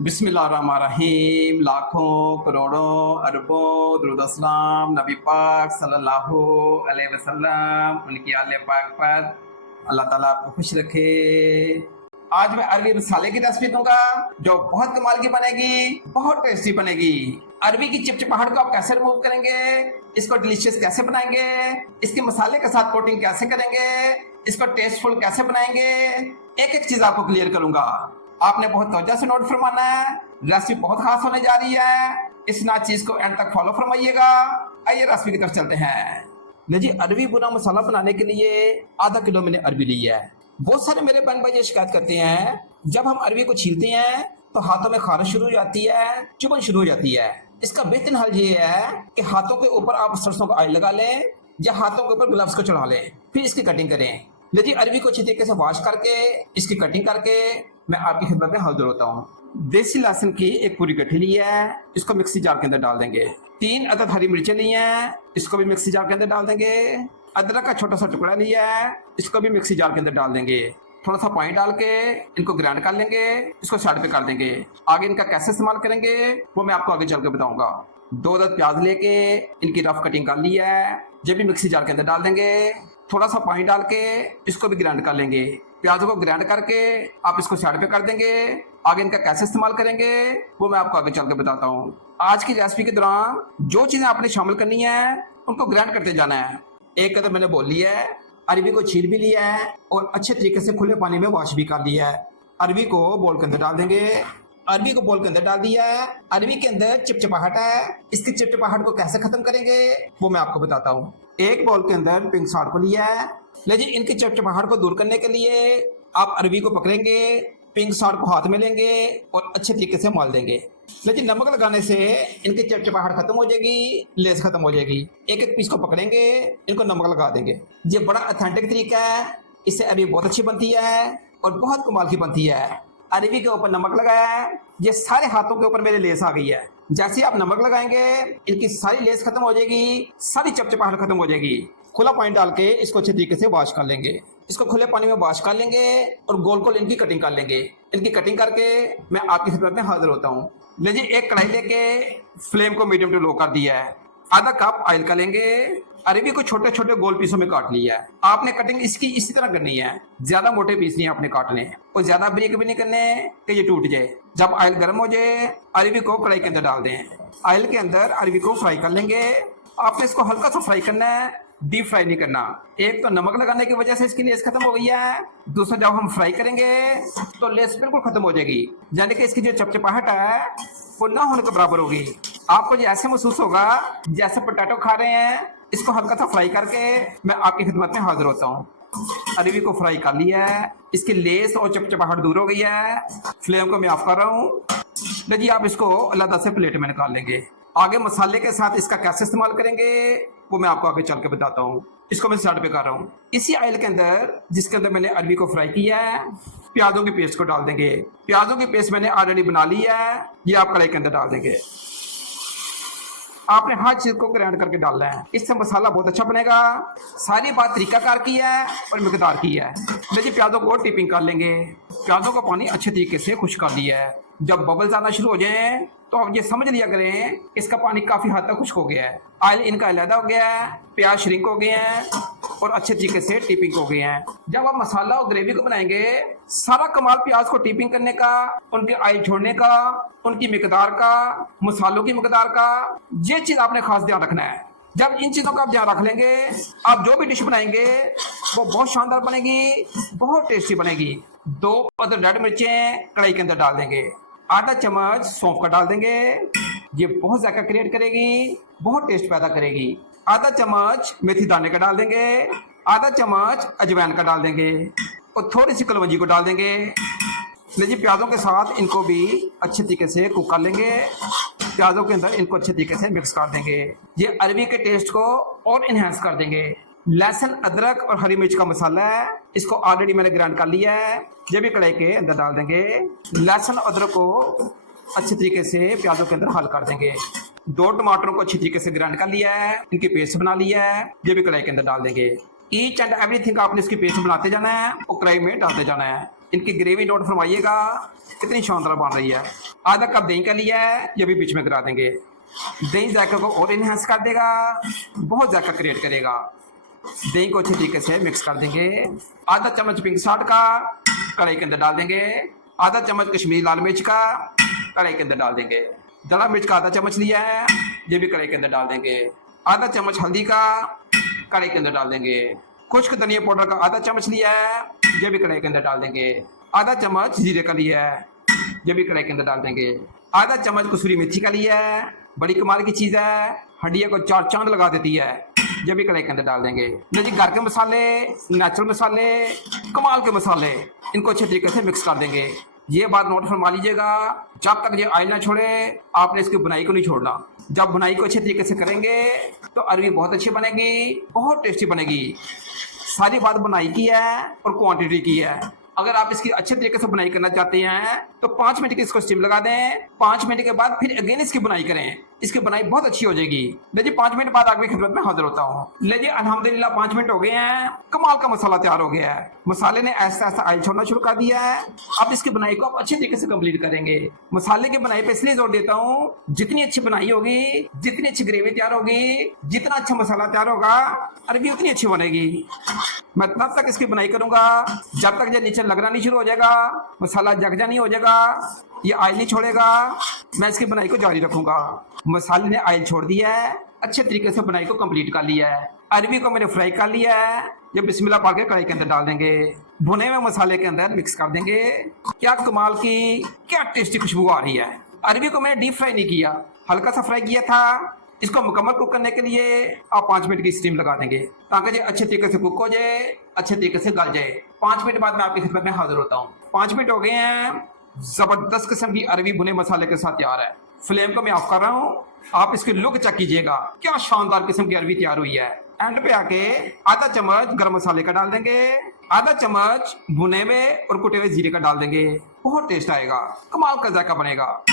बिस्मिल्लाहिर्रहमानिर्रहीम। लाखों करोड़ों अरबों दुरूद सलाम नबी पाक सल्लल्लाहु अलैहि वसल्लम उनकी आले पाक पर। अल्लाह ताला आपको खुश रखे। आज मैं अरबी मसाले की रेसिपी दूंगा जो बहुत कमाल की बनेगी, बहुत टेस्टी बनेगी। अरबी की चिपचिपाहट को आप कैसे रिमूव करेंगे, इसको डिलीशियस कैसे बनाएंगे, इसके मसाले के साथ कोटिंग कैसे करेंगे, इसको टेस्टफुल कैसे बनाएंगे, एक एक चीज आपको क्लियर करूंगा। आपने बहुत तवज्जो से नोट फरमाना है। रेसिपी बहुत खास होने जा रही है, इस ना चीज को एंड तक फॉलो फरमाइएगा। आइए रेसिपी की तरफ चलते हैं। जी, अरबी भुना मसाला बनाने के लिए आधा किलो मैंने अरबी ली है। बहुत सारे मेरे बहन भाई ये शिकायत करते हैं, जब हम अरबी को छीलते हैं तो हाथों में खारिश शुरू हो जाती है, चुभन शुरू हो जाती है। इसका बेहतरीन हल ये है कि हाथों के ऊपर आप सरसों का ऑयल लगा लें या हाथों के ऊपर ग्लव्स को चढ़ा लें, फिर इसकी कटिंग करें। जी, अरबी को अच्छी तरीके से वॉश करके इसकी कटिंग करके मैं आपकी खिदमत में हाजिर होता हूँ। देसी लहसुन की एक पूरी गठरी ली है, इसको मिक्सी जार के अंदर डाल देंगे। 3 अदद हरी मिर्चें ली हैं, इसको भी मिक्सी जार के अंदर डाल देंगे। अदरक का छोटा सा टुकड़ा लिया है, इसको भी मिक्सी जार के अंदर डाल देंगे। थोड़ा सा पानी डाल के इनको ग्राइंड कर लेंगे, इसको साइड पे कर देंगे। आगे इनका कैसे इस्तेमाल करेंगे वो मैं आपको आगे चल के बताऊंगा। 2 अदद प्याज लेके इनकी रफ कटिंग कर ली है, जब भी मिक्सी जार के अंदर डाल देंगे। थोड़ा सा पानी डाल के इसको भी ग्राइंड कर लेंगे। प्याजों को ग्राइंड करके आप इसको साइड पे कर देंगे। आगे इनका कैसे इस्तेमाल करेंगे वो मैं आपको आगे चल के बताता हूँ। आज की रेसिपी के दौरान जो चीजें आपने शामिल करनी है उनको ग्राइंड करते जाना है। एक कदम मैंने बोल लिया है, अरबी को छील भी लिया है और अच्छे तरीके से खुले पानी में वॉश भी कर लिया है। अरबी को बोल के अंदर डाल देंगे। अरबी को बोल के अंदर डाल दिया है। अरबी के अंदर चिपचिपाहट है, इसकी चिपचिपाहट को कैसे खत्म करेंगे वो मैं आपको बताता हूँ। एक बोल के अंदर पिंक सॉल्ट को लिया है। जी, इनकी चिपचिपाहट को दूर करने के लिए आप अरबी को पकड़ेंगे, पिंक सॉल्ट को हाथ में लेंगे और अच्छे तरीके से मल देंगे। लेकिन नमक लगाने से इनकी चिपचिपाहट खत्म हो जाएगी, लेस खत्म हो जाएगी। एक एक पीस को पकड़ेंगे, इनको नमक लगा देंगे। ये बड़ा ऑथेंटिक तरीका है, इससे अरबी बहुत अच्छी बनती है और बहुत कमाल की बनती है। अरबी के ऊपर नमक लगाया है, ये सारे हाथों के ऊपर मेरे लेस आ गई है। जैसे आप नमक लगाएंगे इनकी सारी लेस खत्म हो जाएगी, सारी चिपचिपाहट खत्म हो जाएगी। खुला पानी डाल के इसको अच्छे तरीके से वॉश कर लेंगे। इसको खुले पानी में वॉश कर लेंगे और गोल गोल इनकी कटिंग कर लेंगे। इनकी कटिंग करके मैं आपकी खिदमत में हाजिर होता हूँ। जी, एक कढ़ाई लेके फ्लेम को मीडियम टू लो कर दिया है। आधा कप ऑयल का लेंगे। अरबी को छोटे छोटे गोल पीसों में काट लिया है। आपने कटिंग इसकी इसी तरह करनी है, ज्यादा मोटे पीस नहीं आपने काटने और ज्यादा बारीक भी नहीं करने कि ये टूट जाए। जब ऑयल गर्म हो जाए अरबी को कढ़ाई के अंदर डाल दें। ऑयल के अंदर अरबी को फ्राई कर लेंगे। आपने इसको हल्का सा फ्राई करना है, डीप फ्राई नहीं करना। एक तो नमक लगाने की वजह से इसकी लेस खत्म हो गई है, दूसरा जब हम फ्राई करेंगे तो लेस बिल्कुल खत्म हो जाएगी, यानी कि इसकी जो चिपचिपाहट है वो ना होने के बराबर होगी। आपको ये ऐसे महसूस होगा जैसे पोटैटो खा रहे हैं। इसको हल्का सा फ्राई करके मैं आपकी खिदमत में हाजिर होता हूँ। अरबी को फ्राई कर लिया है, इसकी लेस और चिपचिपाहट दूर हो गई है। फ्लेम को मैं ऑफ कर रहा हूँ। जी, आप इसको अलग से प्लेट में निकाल लेंगे। आगे मसाले के साथ इसका कैसे इस्तेमाल करेंगे वो मैं आपको आगे चल के बताता हूँ। इसको मैं साइड पे कर रहा हूँ। इसी ऑयल के अंदर जिसके अंदर मैंने अरबी को फ्राई किया है, प्याजों की पेस्ट को डाल देंगे। प्याजों की पेस्ट मैंने ऑलरेडी बना ली है, ये आप कढ़ाई के अंदर डाल देंगे। आपने हर चीज को ग्राइंड करके डालना है, इससे मसाला बहुत अच्छा बनेगा। सारी बात तरीकाकार की है और मिकदार की है। देखिए, प्याजों को टिपिंग कर लेंगे। प्याजों का पानी अच्छे तरीके से खुश्क कर लिया है। जब बबल्स आना शुरू हो जाए तो आप ये समझ लिया करें इसका पानी काफी हद तक खुश्क हो गया है। ऑयल इनका अलहदा हो गया है, प्याज श्रिंक हो गए हैं और अच्छे तरीके से टिपिंग हो गए हैं। जब आप मसाला और ग्रेवी को बनाएंगे, सारा कमाल प्याज को टिपिंग करने का, उनके ऑयल छोड़ने का, उनकी मिकदार का, मसालों की मिकदार का, ये चीज आपने खास ध्यान रखना है। जब इन चीजों का आप ध्यान रख लेंगे, आप जो भी डिश बनाएंगे वो बहुत शानदार बनेगी, बहुत टेस्टी बनेगी। 2 अदद रेड मिर्चें कढ़ाई के अंदर डाल देंगे। आधा चम्मच सौंफ का डाल देंगे, ये बहुत जायका क्रिएट करेगी, बहुत टेस्ट पैदा करेगी। आधा चम्मच मेथी दाने का डाल देंगे। आधा चम्मच अजवाइन का डाल देंगे और थोड़ी सी कलौंजी को डाल देंगे। जी, प्याजों के साथ इनको भी अच्छे तरीके से कुक कर लेंगे। प्याजों के अंदर इनको अच्छे तरीके से मिक्स कर देंगे। ये अरबी के टेस्ट को और इनहेंस कर देंगे। लहसुन, अदरक और हरी मिर्च का मसाला है, इसको ऑलरेडी मैंने ग्राइंड कर लिया है, ये भी कढ़ाई के अंदर डाल देंगे। लहसुन अदरक को अच्छे तरीके से प्याजों के अंदर हल कर देंगे। 2 टमाटरों को अच्छी तरीके से ग्राइंड कर लिया है, इनकी पेस्ट बना लिया है, ये भी कढ़ाई के अंदर डाल देंगे। ईच एंड एवरीथिंग आपने इसकी पेस्ट बनाते जाना है और कढ़ाई में डालते जाना है। इनकी ग्रेवी नोट फरमाइएगा कितनी शानदार बन रही है। आधा कप दही का लिया है, ये भी बीच में गिरा देंगे। दही जायका को और इन्हेंस कर देगा, बहुत जायका क्रिएट करेगा। दही को अच्छे तरीके से मिक्स कर देंगे। आधा चम्मच पिंक सॉल्ट का कढ़ाई के अंदर डाल देंगे। आधा चम्मच कश्मीरी लाल मिर्च का कढ़ाई के अंदर डाल देंगे। दड़ा मिर्च का आधा चम्मच लिया है, ये भी कढ़ाई के अंदर डाल देंगे। आधा चम्मच हल्दी का कढ़ाई के अंदर डाल देंगे। खुश्क धनिया पाउडर का आधा चम्मच लिया है, ये भी कढ़ाई के अंदर डाल देंगे। आधा चम्मच जीरे का लिया है, ये भी कढ़ाई के अंदर डाल देंगे। आधा चम्मच कसूरी मेथी का लिया है, बड़ी कमाल की चीज़ है, हड्डियों को चार चांद लगा देती है, ये भी कढ़ाई के अंदर डाल देंगे। जी घर के मसाले, नेचुरल मसाले, कमाल के मसाले, इनको अच्छे तरीके से मिक्स कर देंगे। ये बात नोट फरमा लीजिएगा, जब तक ये ऑयल ना छोड़े आपने इसकी बुनाई को नहीं छोड़ना। जब बुनाई को अच्छे तरीके से करेंगे तो अरबी बहुत अच्छी बनेगी, बहुत टेस्टी बनेगी। सारी बात बुनाई की है और क्वांटिटी की है। अगर आप इसकी अच्छे तरीके से बुनाई करना चाहते हैं तो 5 मिनट की इसको स्टीम लगा दें। 5 मिनट के बाद फिर अगेन इसकी बुनाई करें, इसकी बुनाई बहुत अच्छी हो जाएगी। लीजिए 5 मिनट बाद आपकी खिदमत में हाजिर होता हूँ। लीजिए अल्हम्दुलिल्लाह 5 मिनट हो गए हैं, कमाल का मसाला तैयार हो गया है। मसाले ने ऐसा ऐसा ऑयल छोड़ना शुरू कर दिया है। अब इसकी बुनाई को आप अच्छे तरीके से कंप्लीट करेंगे। मसाले की बुनाई पे इसलिए जोर देता हूँ, जितनी अच्छी बुनाई होगी, जितनी अच्छी ग्रेवी तैयार होगी, जितना अच्छा मसाला तैयार होगा, अरबी उतनी अच्छी बनेगी। मैं तब तक इसकी बुनाई करूंगा जब तक ये नीचे लगना नहीं शुरू हो जाएगा, मसाला जगजा नहीं हो जाएगा, ये ऑयल नहीं छोड़ेगा। मैं इसकी बुनाई को जारी रखूंगा। मसाले ने ऑयल छोड़ दिया है, अच्छे तरीके से बुनाई को कंप्लीट कर लिया है। अरबी को मैंने फ्राई कर लिया है, ये बिस्मिल्लाह पा के कढ़ाई के अंदर डाल देंगे। भुने हुए मसाले के अंदर मिक्स कर देंगे। क्या कमाल की, क्या टेस्टी खुशबू आ रही है। अरबी को मैंने डीप फ्राई नहीं किया, हल्का सा फ्राई किया था। इसको मुकम्मल कुक करने के लिए आप 5 मिनट की स्टीम लगा देंगे ताकि ये अच्छे तरीके से कुक हो जाए, अच्छे तरीके से गल जाए। 5 मिनट बाद मैं आपकी खिदमत में हाजिर होता हूँ। 5 मिनट हो गए हैं, जबरदस्त किस्म की अरबी भुने मसाले के साथ तैयार है। फ्लेम को मैं ऑफ कर रहा हूँ, आप इसकी लुक चेक कीजिएगा, क्या शानदार किस्म की अरबी तैयार हुई है। एंड पे आके आधा चम्मच गरम मसाले का डाल देंगे, आधा चम्मच भुने हुए और कुटे हुए जीरे का डाल देंगे। बहुत टेस्ट आएगा, कमाल का जायका बनेगा।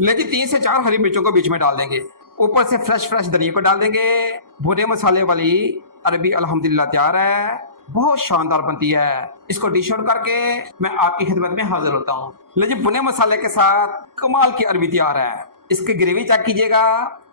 लेकिन 3 से 4 हरी मिर्चों को बीच में डाल देंगे। ऊपर से फ्रेश धनिया को डाल देंगे। भुने मसाले वाली अरबी अल्हम्दुलिल्लाह तैयार है, बहुत शानदार बनती है। इसको डिश आउट करके मैं आपकी खिदमत में हाजिर होता हूँ। लीजिए भुने मसाले के साथ कमाल की अरबी तैयार है। इसकी ग्रेवी चेक कीजिएगा,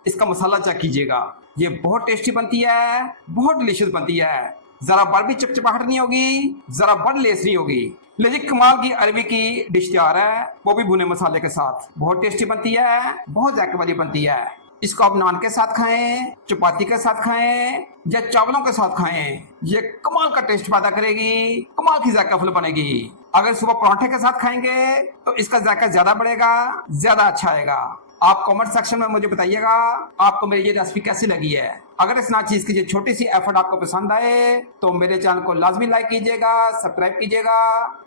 इसका मसाला चेक कीजिएगा, ये बहुत टेस्टी बनती है, बहुत डिलीशियस बनती है। जरा बार भी चिपचिपाहट नहीं होगी, जरा बड़ लेस नहीं होगी। लीजिए कमाल की अरबी की डिश तैयार है, वो भी भुने मसाले के साथ। बहुत टेस्टी बनती है, बहुत जायके वाली बनती है। इसको आप नान के साथ खाएं, चपाती के साथ खाएं या चावलों के साथ खाएं, ये कमाल का टेस्ट पैदा करेगी, कमाल की जायका फुल बनेगी। अगर सुबह पराठे के साथ खाएंगे तो इसका जायका ज्यादा बढ़ेगा, ज्यादा अच्छा आएगा। आप कमेंट सेक्शन में मुझे बताइएगा आपको मेरी ये रेसिपी कैसी लगी है। अगर इस नाचीज की ये छोटी सी एफर्ट आपको पसंद आए तो मेरे चैनल को लाजमी लाइक कीजिएगा, सब्सक्राइब कीजिएगा,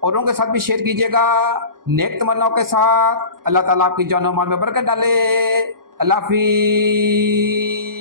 औरों के साथ भी शेयर कीजिएगा। नेक तमन्नाओं के साथ अल्लाह ताला आपकी जान और माल में बरकत डाले। अल्लाह हाफिज़।